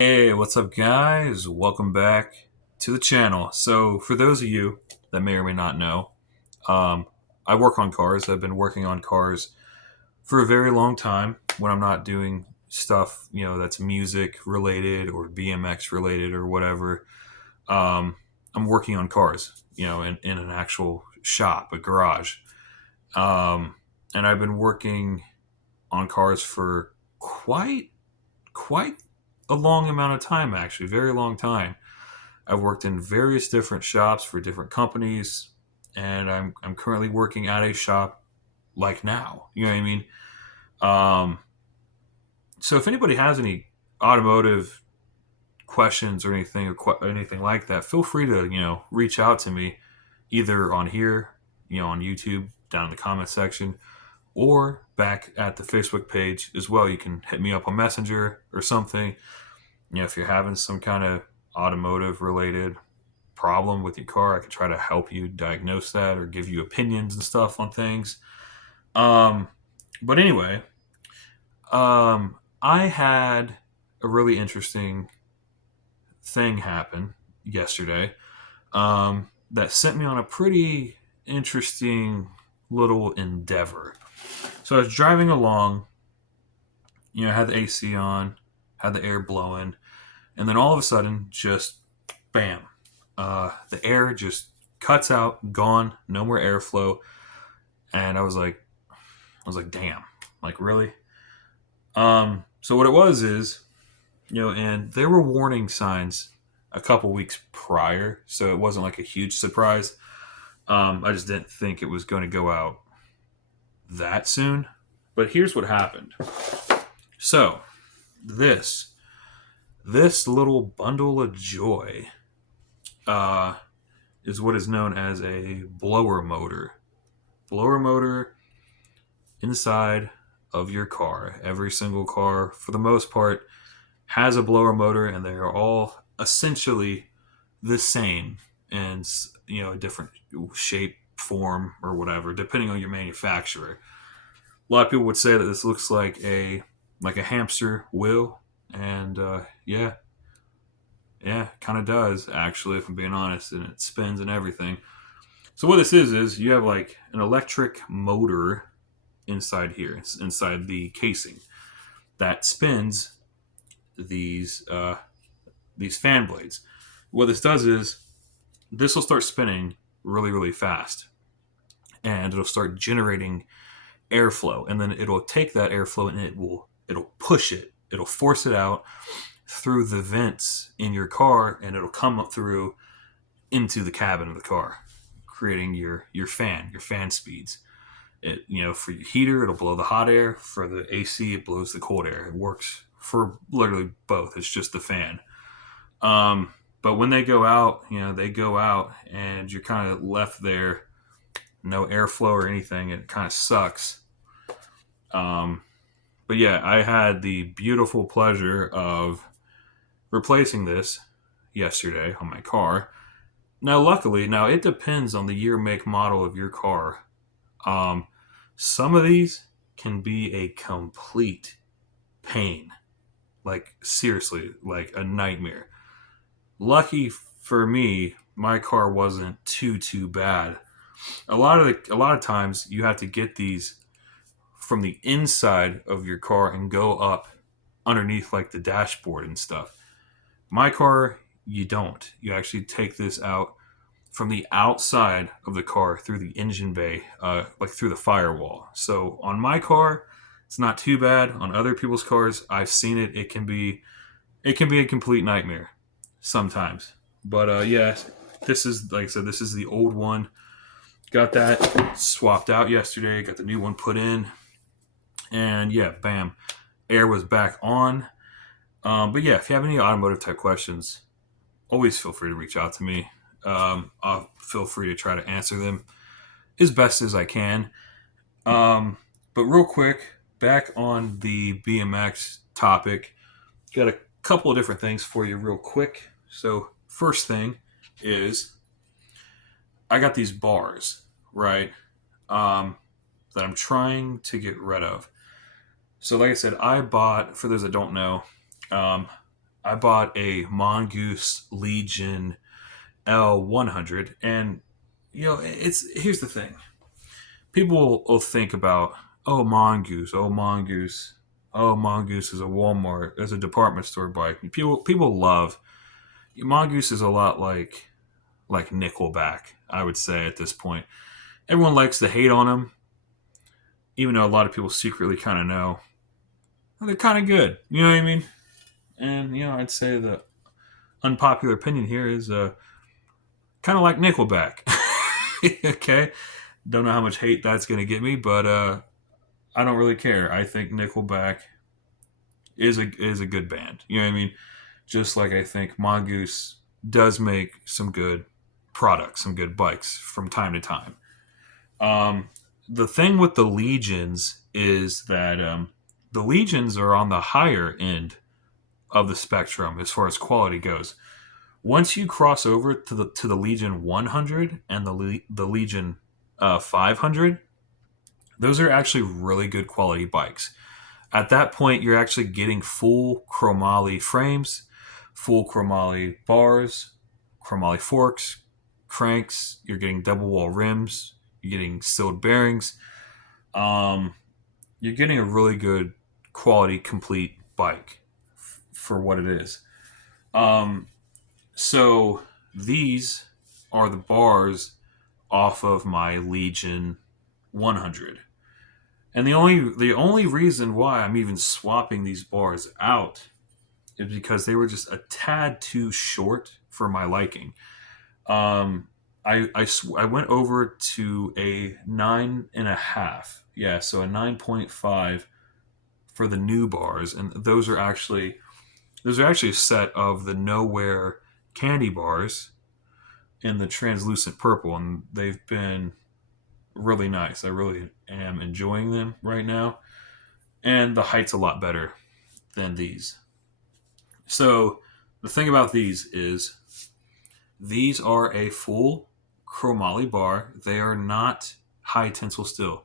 Hey, what's up, guys? Welcome back to the channel. So, for those of you that may or may not know, um, I work on cars. I've been working on cars for a very long time when I'm not doing stuff, that's music related or BMX related or whatever. Um, I'm working on cars, in an actual shop, a garage. Um, and I've been working on cars for quite a long amount of time, actually, very long time. I've worked in various different shops for different companies, and I'm currently working at a shop like now. You know what I mean? Um, so if anybody has any automotive questions or anything anything like that, feel free to reach out to me either on here, on YouTube down in the comment section, or back at the Facebook page as well. You can hit me up on Messenger or something. If you're having some kind of automotive related problem with your car, I could try to help you diagnose that or give you opinions and stuff on things. Um, but anyway, I had a really interesting thing happen yesterday that sent me on a pretty interesting little endeavor. So I was driving along, I had the AC on, had the air blowing, and then all of a sudden, just bam, the air just cuts out, gone, no more airflow, and I was like, damn, like really. So what it was is, and there were warning signs a couple weeks prior, so it wasn't like a huge surprise. I just didn't think it was going to go out that soon. But here's what happened. So this this little bundle of joy uh, is what is known as a blower motor. Blower motor inside of your car. Every single car, for the most part, has a blower motor, and they are all essentially the same and a different shape, form, or whatever, depending on your manufacturer. A lot of people would say that this looks like a hamster wheel, and yeah, yeah, kind of does actually, if I'm being honest, and it spins and everything. So what this is you have like an electric motor inside here, inside the casing, that spins these these fan blades. What this does is this will start spinning really really fast, and it'll start generating airflow, and then it'll take that airflow and it'll push it, it'll force it out through the vents in your car, and it'll come up through into the cabin of the car, creating your fan speeds. It, for your heater, it'll blow the hot air. For the AC, it blows the cold air. It works for literally both. It's just the fan. But when they go out, they go out, and you're kind of left there, no airflow or anything. It kind of sucks. Um, but yeah, I had the beautiful pleasure of replacing this yesterday on my car. Now, luckily, now it depends on the year, make, model of your car. Um, some of these can be a complete pain, like seriously, like a nightmare. Lucky for me, my car wasn't too bad. A lot of times you have to get these from the inside of your car and go up underneath like the dashboard and stuff. My car, you don't. You actually take this out from the outside of the car through the engine bay, like through the firewall. So on my car, it's not too bad. On other people's cars, I've seen it. It can be a complete nightmare sometimes. But yeah, this is, like I said, this is the old one. Got that swapped out yesterday. Got the new one put in, and yeah, bam, air was back on. But yeah, if you have any automotive type questions, always feel free to reach out to me. I'll feel free to try to answer them as best as I can. But real quick, back on the BMX topic, got a couple of different things for you, real quick. So, first thing is I got these bars, right? Um, that I'm trying to get rid of. So, like I said, I bought, for those that don't know, um, I bought a Mongoose Legion L100, and it's here's the thing: people will think about, oh Mongoose, oh Mongoose is a Walmart, as a department store bike. People love Mongoose is a lot like Nickelback, I would say at this point. Everyone likes to hate on them, even though a lot of people secretly kind of know. Well, they're kind of good. You know what I mean? And I'd say the unpopular opinion here is kind of like Nickelback. Okay, don't know how much hate that's gonna get me, but I don't really care. I think Nickelback is a good band. You know what I mean? Just like I think Mongoose does make some good products, some good bikes from time to time. Um, the thing with the Legions is that the Legions are on the higher end of the spectrum as far as quality goes. Once you cross over to the Legion 100 and the Legion 500, those are actually really good quality bikes. At that point, you're actually getting full chromoly frames, full chromoly bars, chromoly forks, cranks. You're getting double wall rims. You're getting sealed bearings. Um, you're getting a really good quality, complete bike for what it is. Um, so these are the bars off of my Legion 100. And the only reason why I'm even swapping these bars out is because they were just a tad too short for my liking. Um, I went over to a 9.5. Yeah, so a 9.5 for the new bars, and those are actually a set of the Nowhere candy bars in the translucent purple, and they've been really nice. I really am enjoying them right now, and the height's a lot better than these. So the thing about these are a full chromoly bar. They are not high tensile steel.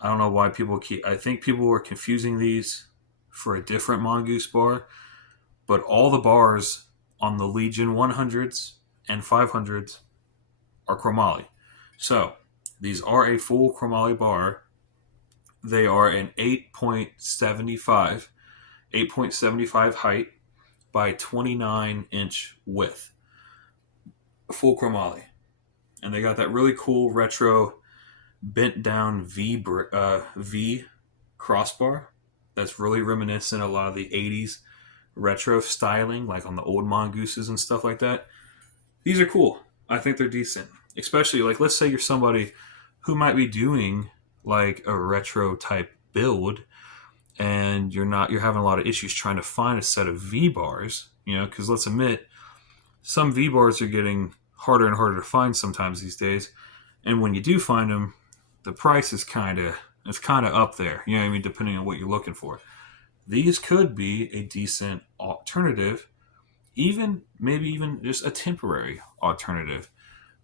I don't know why people keep. I think people were confusing these for a different Mongoose bar, but all the bars on the Legion 100s and 500s are chromoly. So these are a full chromoly bar. They are an 8.75 height by 29-inch width. Full chromoly. And they got that really cool retro bent down V crossbar that's really reminiscent of a lot of the 80s retro styling, like on the old Mongooses and stuff like that. These are cool. I think they're decent. Especially, like, let's say you're somebody who might be doing like a retro type build, and you're having a lot of issues trying to find a set of V bars, because let's admit, some V bars are getting harder and harder to find sometimes these days. And when you do find them, the price is kind of up there. You know what I mean? Depending on what you're looking for. These could be a decent alternative, maybe even just a temporary alternative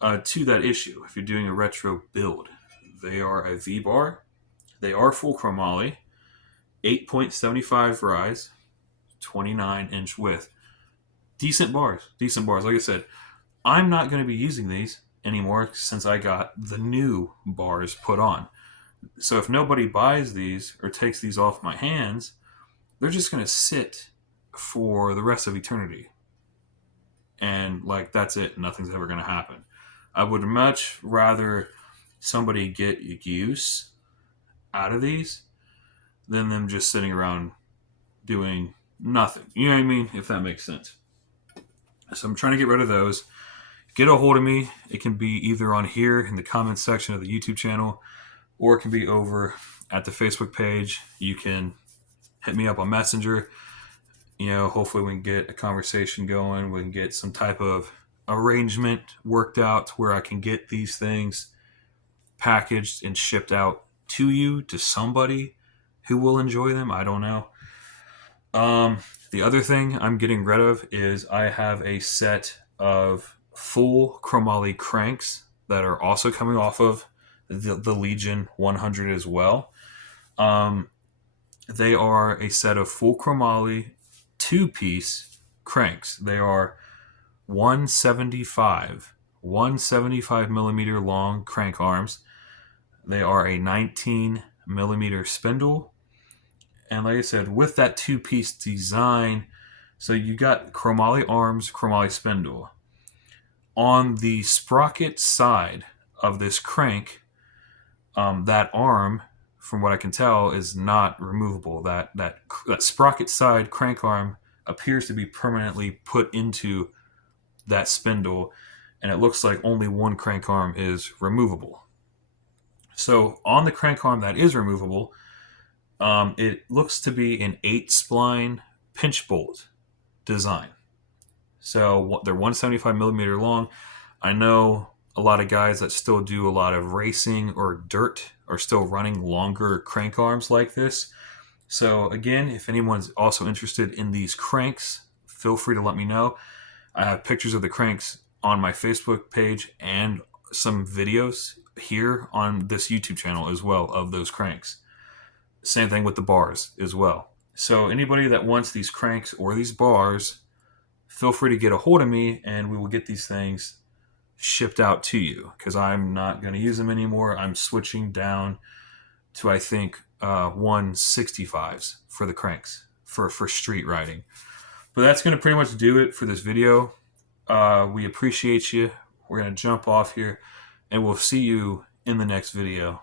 to that issue. If you're doing a retro build, they are a V bar. They are full chromoly, 8.75 rise, 29-inch width. Decent bars. Decent bars. Like I said, I'm not going to be using these anymore since I got the new bars put on. So if nobody buys these or takes these off my hands, they're just going to sit for the rest of eternity. And like that's it. Nothing's ever going to happen. I would much rather somebody get use out of these than them just sitting around doing nothing. You know what I mean? If that makes sense. So I'm trying to get rid of those. Get a hold of me. It can be either on here in the comments section of the YouTube channel, or it can be over at the Facebook page. You can hit me up on Messenger. Hopefully we can get a conversation going. We can get some type of arrangement worked out where I can get these things packaged and shipped out to you, to somebody who will enjoy them. I don't know. The other thing I'm getting rid of is I have a set of full chromoly cranks that are also coming off of the Legion 100 as well. They are a set of full chromoly two-piece cranks. They are 175 millimeter long crank arms. They are a 19 millimeter spindle. And like I said, with that two-piece design, so you got chromoly arms, chromoly spindle. On the sprocket side of this crank, that arm, from what I can tell, is not removable. That sprocket side crank arm appears to be permanently put into that spindle, and it looks like only one crank arm is removable. So on the crank arm that is removable, it looks to be an 8-spline pinch bolt design. So they're 175 millimeter long. I know a lot of guys that still do a lot of racing or dirt are still running longer crank arms like this. So again, if anyone's also interested in these cranks, feel free to let me know. I have pictures of the cranks on my Facebook page and some videos here on this YouTube channel as well of those cranks. Same thing with the bars as well. So anybody that wants these cranks or these bars, feel free to get a hold of me and we will get these things shipped out to you, because I'm not going to use them anymore. I'm switching down to, I think, 165s for the cranks for street riding. But that's going to pretty much do it for this video. We appreciate you. We're going to jump off here and we'll see you in the next video.